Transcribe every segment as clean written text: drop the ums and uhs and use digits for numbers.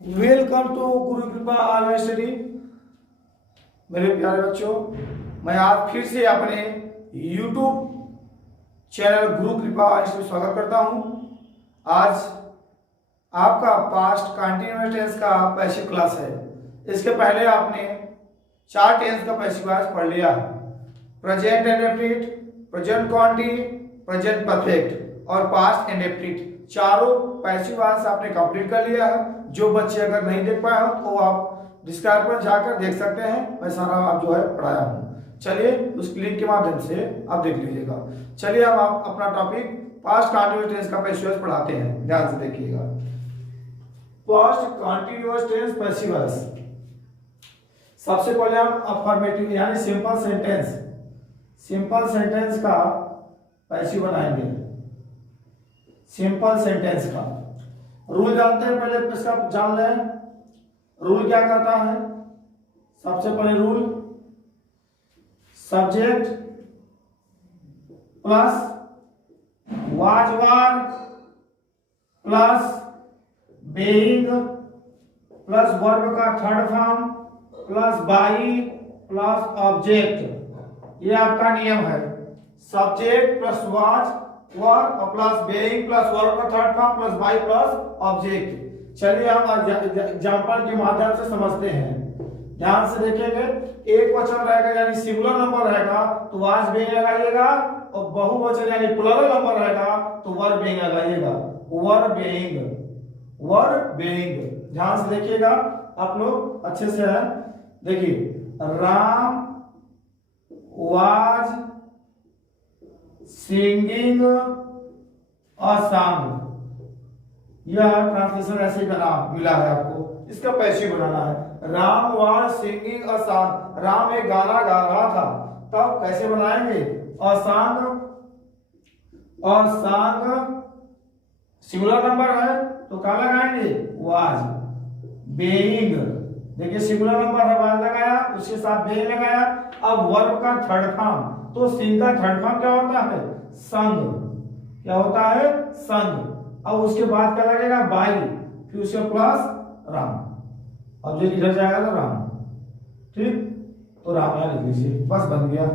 Welcome to गुरु कृपा online study. मेरे प्यारे बच्चों, मैं आज फिर से अपने YouTube चैनल गुरु कृपा ऑनलाइन में स्वागत करता हूं। आज आपका पास्ट कंटिन्यूअस टेंस का पैसिव क्लास है। इसके पहले आपने 4 टेंस का पैसिव वॉइस पढ़ लिया है। Present indefinite, present quantity, present perfect और पास्ट इंडेफिनिट, चारों पैसिव वॉइस आपने कंप्लीट कर लिया है। जो बच्चे अगर नहीं देख पाए हो तो आप डिस्क्राइब पर जाकर देख सकते हैं। मैं सारा आप जो है पढ़ाया हूँ। चलिए उस लिंक के माध्यम से आप देख लीजिएगा। चलिए अब आप अपना टॉपिक पास्ट कंटिन्यूअस टेंस का पैसिव वॉइस पढ़ाते हैं। ध्यान से देखिएगा। Past continuous tense passive voice. सबसे पहले हम अफर्मेटिव यानी सिंपल सेंटेंस का पैसिव बनाएंगे। सिंपल सेंटेंस का रूल जानते हैं, पहले इसका जान लें। रूल क्या कहता है? सबसे पहले rule subject plus was were plus being plus verb का third form plus by plus object. ये आपका नियम है। सब्जेक्ट प्लस वाज वर और प्लस बीइंग प्लस वर्ब का third form plus by plus object. चलिए हम एग्जांपल के माध्यम से समझते हैं। ध्यान से देखेंगे। एक वचन रहेगा यानी सिंगुलर नंबर रहेगा तो वाज बीइंग लगाइएगा, और बहुवचन यानी प्लुरल नंबर रहेगा तो वर बीइंग लगाइएगा। वर बीइंग ध्यान से देखिएगा आप लोग अच्छे से है। देखिए, Ram was singing a song. यह ट्रांसलेशन ऐसे बना मिला है आपको। इसका पैसिव बनाना है। Ram was singing a song. Ram एक गाना गा रहा था। तब कैसे बनाएंगे? अ सॉन्ग सिंगुलर नंबर है तो क्या लगाएंगे? वाज। बीइंग, देखिए सिंगुलर नंबर है, वाज लगाया, उसके साथ बीइंग लगाया। अब वर्ब का थर्ड फॉर्म, तो सिंग का थर्ड फॉर्म क्या होता है? संग। क्या होता है? संग। अब उसके बाद क्या लगेगा? बाई, फिर उसके प्लस राम। अब जो इधर जाएगा तो राम। ठीक, तो राम यहां लिख लीजिए, बस बन गया।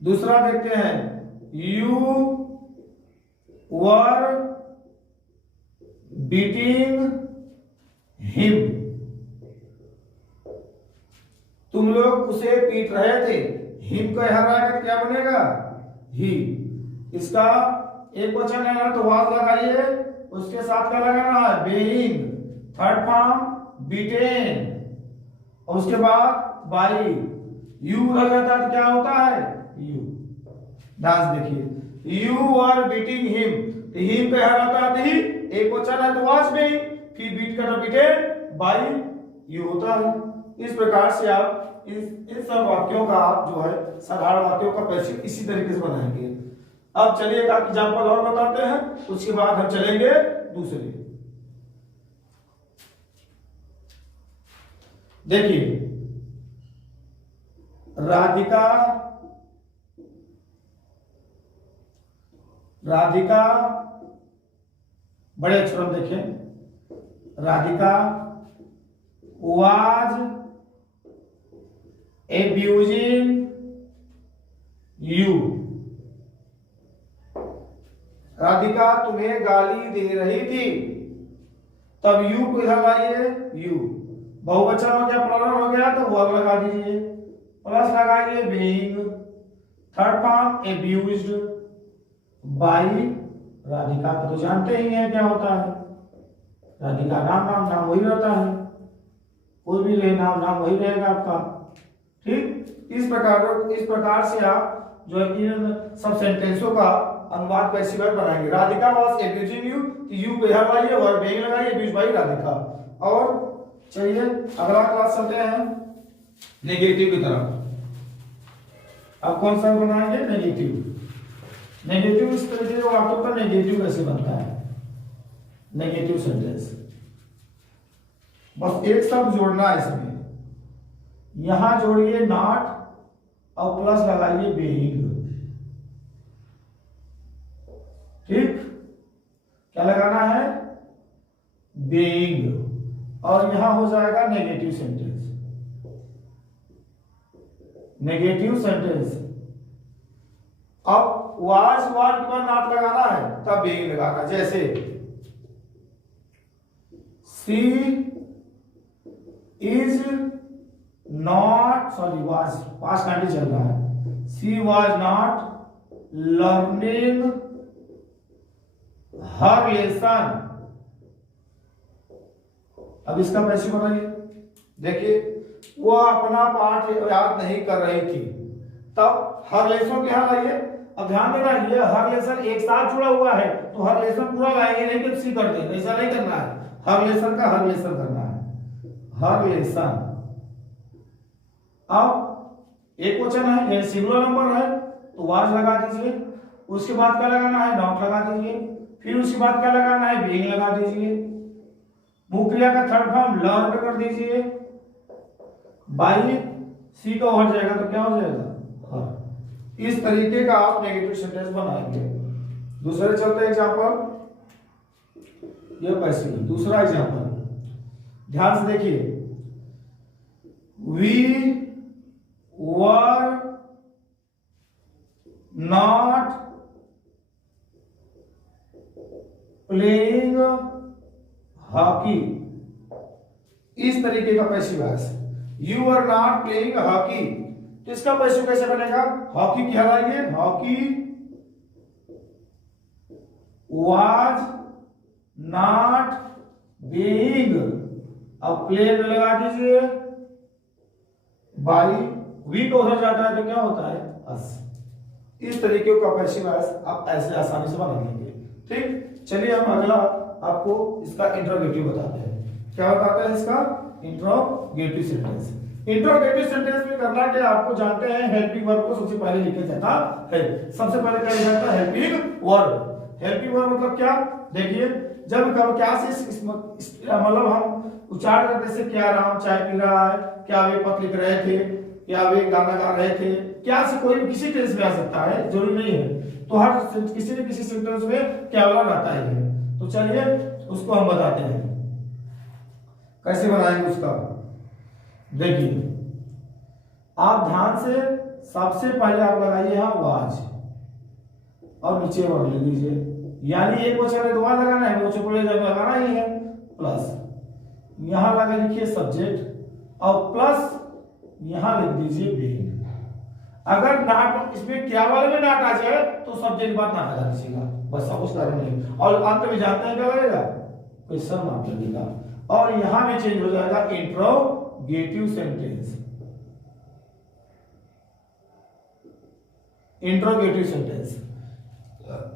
दूसरा देखते हैं। You were beating him. तुम लोग उसे पीट रहे थे। हिम को हराकर क्या बनेगा? ही। इसका एक वचन है ना तो वाज लगाइए, उसके साथ क्या लगाना है? बीइंग, थर्ड फॉर्म बीटेन, और उसके बाद बाई। यू रह जाता है क्या होता है? यू। ध्यान से देखिए, यू आर बीटिंग हिम, तो हिम पे हराता है ही, एक वचन है तो वाज बीइंग, फिर बीट करना बीटेन, बाई यू होता है। इस प्रकार से आप इन सब वाक्यों का आप जो है साधारण वाक्यों का पैसिव इसी तरीके से बनाएंगे। अब चलिए एक एग्जांपल और बताते हैं, उसके बाद हम चलेंगे दूसरे। देखिए, राधिका बड़े अक्षरों में देखें। Radhika was abusing you। Radhika तुम्हें गाली दे रही थी। तब यू को इधर लाइए, यू। बहुवचन हो गया, प्लुरल हो गया तो वर्ब लगा दीजिए, प्लस लगाइए being, third form abused by. Radhika का तो जानते ही हैं क्या होता है। राधिका नाम वही रहता है, कोई भी ले नाम वही रहेगा आपका। ठीक, इस प्रकार से आप जो है इन सब सेंटेंसों का अनुवाद पैसिव बनाएंगे। राधिका वाज एब्यूजिंग यू, तो यू पे लगाइए, वर्ब बीइंग लगाइए, एब्यूज बाय राधिका। और चलिए अगला क्लास चलते हैं नेगेटिव की तरफ। अब कौन सा बनाएंगे? नेगेटिव इस तरीके का वाक्यों का नेगेटिव कैसे बनता है? नेगेटिव सेंटेंस बस एक शब्द जोड़ना है इसमें। यहां जोड़िए नॉट और प्लस लगाइए बीइंग। ठीक, क्या लगाना है? बीइंग, और यहां हो जाएगा नेगेटिव सेंटेंस, नेगेटिव सेंटेंस। अब वाज के बाद नॉट लगाना है तब बीइंग लगाना, जैसे she is not, sorry was past continue चल रहा है, she was not learning her lesson. अब इसका पैसे बताइए, देखिए वो अपना पाठ याद नहीं कर रही थी, तब हर लेसन क्या लाइए। अब ध्यान देना, ये हर लेसन एक साथ जुड़ा हुआ है तो हर लेसन पूरा लाएंगे, नहीं कि सी कर देंगे, ऐसा नहीं करना है। हर लेसन का हर लेसन करना है, हर लेसन। अब एक क्वेश्चन है, ये सिंगुलर नंबर है तो वाज लगा दीजिए, उसके बाद क्या लगाना है, नॉट लगा दीजिए, फिर उसके बाद क्या लगाना है, बीइंग लगा दीजिए, मुख्य क्रिया का थर्ड फॉर्म लर्न कर दीजिए, बाई सी का हट जाएगा तो क्या हो जाएगा, हर। इस तरीके का आप नेगेटिव सेंटेंस बनाएंगे। दूसरे चलते एग्जांपल, ये पैसे दूसरा एग्जांपल ध्यान से देखिए, we were not playing hockey, इस तरीके का passive voice. You are not playing hockey, तो इसका पैसिव कैसे बनेगा, हॉकी कहलाएंगे, हॉकी वाज नॉट बीइंग, अब प्लेड लगा दीजिए, बाई वी को उधर जाता है तो क्या होता है, अस। इस तरीके का पैसिव वॉइस आप ऐसे आसानी से बना लेंगे। ठीक, चलिए हम अगला आपको इसका इंट्रोगेटिव बताते हैं। क्या बताते हैं इसका, इंट्रोगेटिव सेंटेंस। इंट्रोगेटिव सेंटेंस में करना क्या, आपको जानते हैं हेल्पिंग वर्ब को सबसे पहले लिखा जाता है। सबसे पहले क्या लिखा जाता है, हेल्पिंग वर्ब। हेल्पिंग वर्ब मतलब क्या, देखिए जब कब क्या से मतलब हम उच्चारण करते से, क्या राम चाय पी रहा है, क्या वे पत्र लिख रहे थे, क्या वे गाना गा रहे थे, क्या से कोई भी किसी टेंस में आ सकता है, जरूरी नहीं है। तो हर किसी न किसी सेंटेंस में क्या वाला आता है। तो चलिए उसको हम बताते हैं कैसे बनाएंगे उसका। देखिए आप ध्यान से, सबसे पहले आप लगाइए यहां वाज और नीचे वर्ड ले लीजिए, यानी एक वचन दो लगाना है, वो ले लगाना ही है, प्लस यहां लगा लिखिए सब्जेक्ट और प्लस यहां लिख दीजिए बीइंग। अगर नाट इसमें क्या वाले में नाट आ जाए तो सब्जेक्ट बाद नाट लगा दीजिएगा, बस अब उसका नहीं। और अंत में जानते हैं क्या लगेगा, क्वेश्चन मार्क लगेगा, और यहां में चेंज हो जाएगा इंट्रोगेटिव सेंटेंस। इंट्रोगेटिव सेंटेंस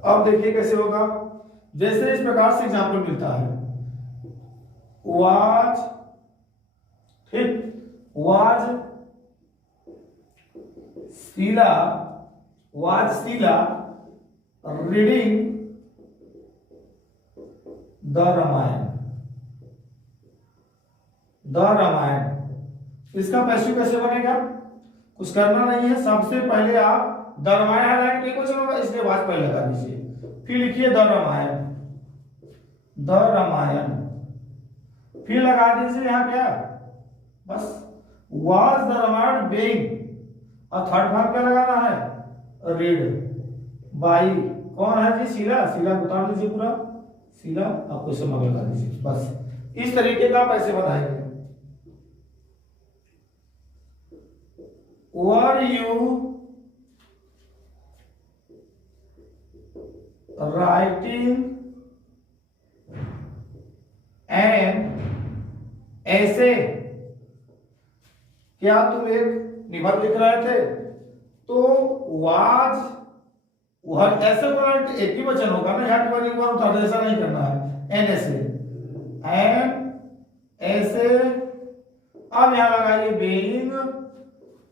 अब देखिए कैसे होगा, जैसे इस प्रकार से एग्जांपल मिलता है, वाज, ठीक, was Sheela reading the Ramayan, इसका पैसिव कैसे बनेगा, कुछ करना नहीं है। सबसे पहले आप द रामायण लाएंगे, कुछ होगा इसलिए वाज पहले लगा दीजिए, फिर लिखिए द रामायण, फिर लगा दीजिए यहां क्या, बस वाज द रामायण बीइंग, और थर्ड फॉर्म क्या लगाना है, रीड बाई, कौन है जी, शीला उतार लीजिए पूरा, शीला आप क्वेश्चन मार्क लगा दीजिए। बस इस तरीके का आप ऐसे बनाएंगे। वर यू राइटिंग एन ऐसे, क्या तुम एक निबंध लिख रहे थे, तो वाज हर ऐसे बोला एक ही वचन होगा ना, यहाँ एक बार उतार, ऐसा नहीं करना है, एन ऐसे। अब यहां लगाइए being,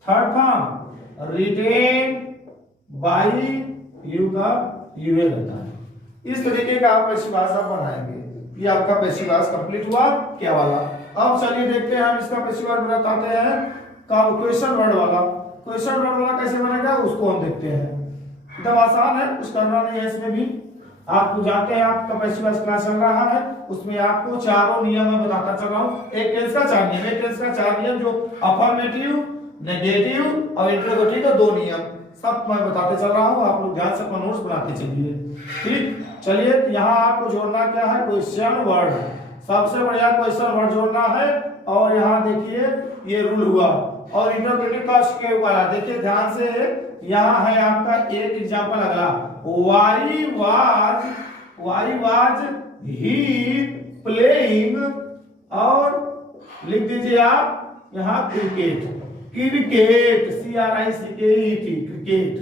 third form written by you का यूए रहता है। इस तरीके का आप पैसिव वॉइस बनाएंगे। ये आपका पैसिव वॉइस कंप्लीट हुआ क्या वाला। अब चलिए देखते हैं हम इसका पैसिव वॉइस बताते हैं क्वेश्चन वर्ड वाला। क्वेश्चन वर्ड वाला कैसे बनेगा उसको हम देखते हैं, एकदम आसान है, कुछ करना नहीं है इसमें भी। आपको जानते हैं आपका पैसिव वॉइस क्लास चल रहा है, उसमें आपको चारों नियम मैं बताता चल रहा हूँ। एक टेंस का 4 नियम, एक टेंस का 4 नियम जो अफर्मेटिव, नेगेटिव और इंटरोगेटिव का 2 नियम सब मैं बताते चल रहा हूँ। आप लोग ध्यान से अपना नोट्स बनाते चलिए। ठीक, चलिए यहाँ आपको जोड़ना क्या है, क्वेश्चन वर्ड, सबसे बढ़िया क्वेश्चन वर्ड जोड़ना है। और यहाँ देखिए ये रूल हुआ और इंटरोगेटिव का उसके ऊपर देखिए ध्यान से, यहाँ है आपका एक एग्जांपल अगला, वाई वाज ही प्लेइंग, और लिख दीजिए आप यहाँ cricket, cricket CRICKET, cricket.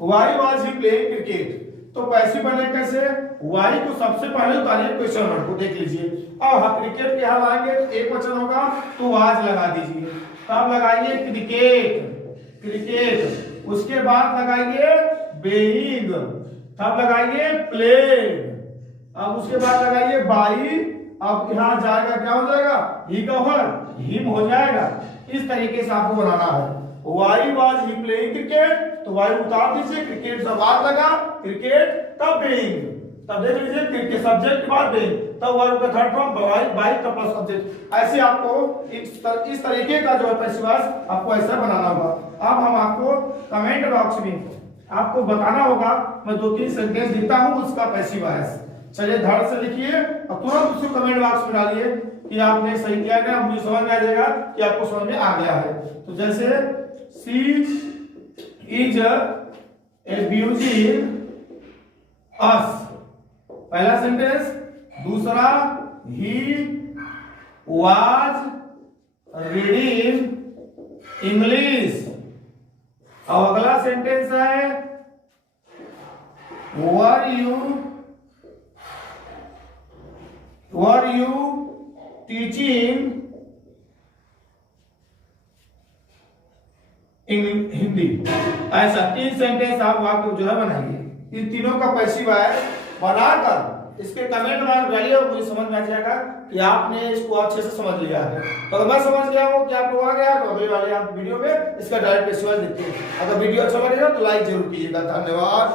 Why was he playing cricket, तो पैसिव बने कैसे, वाई को सबसे पहले उतारिए क्वेश्चन वर्ड को, देख लीजिए। और हाँ क्रिकेट के यहाँ लाएंगे तो एक वचन होगा तो वाज लगा दीजिए, तब लगाइए क्रिकेट, क्रिकेट, उसके बाद लगाइए बेइंग, तब लगाइए प्लेइंग, अब उसके बाद लगाइए बाई, अब यहाँ जाएगा क्या हो जाएगा, ही का वर्ड हिम हो जाएगा। इस तरीके से आपको बनाना है। Why was he playing cricket, तो वाई उतार दीजिए, क्रिकेट से बाद लगा क्रिकेट, तब बेइंग, तब देख लीजिए क्रिकेट सब्जेक्ट के बाद बेइंग, तब वर्ब का थर्ड फॉर्म बाई तब प्लस सब्जेक्ट। ऐसे आपको इस तरीके का जो है पैसिव वॉइस आपको ऐसा बनाना होगा। अब हम आपको कमेंट बॉक्स में आपको बताना होगा, मैं 2-3 सेंटेंस लिखता हूँ उसका पैसिव वॉइस। चलिए धड़ से लिखिए और तुरंत उसको कमेंट बॉक्स में डालिए कि आपने सही किया क्या, मुझे समझ में आ जाएगा कि आपको समझ में आ गया है। तो जैसे शी इज abusing us, पहला सेंटेंस। दूसरा he was reading English, और अगला सेंटेंस है were you teaching हिंदी। ऐसा 3 सेंटेंस आप वाक्य जो है बनाइए। इन तीनों का पैसिव वॉइस बनाकर इसके कमेंट में डालिए और मुझे समझ में आ जाएगा कि आपने इसको अच्छे से समझ लिया है। तो अगर मैं समझ गया हूँ कि आप लोग आ गया तो अगले वाले आप वीडियो में इसका डायरेक्ट पैसिव वॉइस देखते हैं। अगर वीडियो अच्छा लगेगा तो लाइक जरूर कीजिएगा। धन्यवाद।